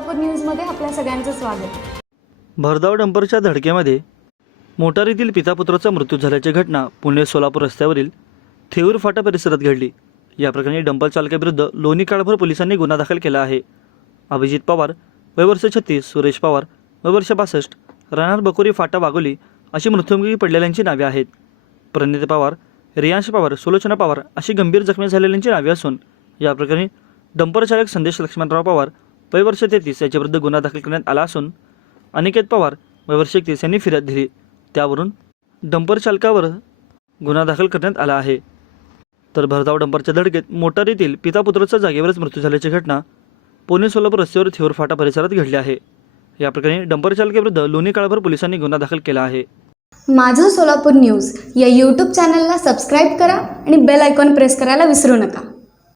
सोलापूर न्यूजमध्ये आपल्या सगळ्यांचं स्वागत। भरधाव डंपरच्या धडकेमध्ये मोटारीतील पितापुत्राचा मृत्यू झाल्याची घटना पुणे सोलापूर रस्त्यावरील थेऊर फाटा परिसरात घडली। या प्रकरणी डंपर चालकाविरुद्ध लोणी काळभोर पोलिसांनी गुन्हा दाखल केला आहे। अभिजित पवार वय वर्ष 36, सुरेश पवार वय वर्ष 62, राहणार बकोरी फाटा वाघोली अशी मृत्युमुखी पडलेल्यांची नावे आहेत। प्रणित पवार, रियांश पवार, सुलोचना पवार अशी गंभीर जखमी झालेल्यांची नावे असून या प्रकरणी डंपर चालक संदेश लक्ष्मणराव पवार वय वर्ष 33 याच्याविरुद्ध गुन्हा दाखल करण्यात आला असून अनिकेत पवार वय वर्ष 31 यांनी फिर्याद दिली, त्यावरून डंपर चालकावर गुन्हा दाखल करण्यात आला आहे। तर भरधाव डंपरच्या धडकेत मोटारीतील पितापुत्राचा जागेवरच मृत्यू झाल्याची घटना पुणे सोलापूर रस्त्यावर थेऊर फाटा परिसरात घडली आहे। या प्रकरणी डंपर चालकाविरुद्ध लोणी काळभोर पोलिसांनी गुन्हा दाखल केला आहे। माझं सोलापूर न्यूज या यूट्यूब चॅनलला सबस्क्राईब करा आणि बेल आयकॉन प्रेस करायला विसरू नका।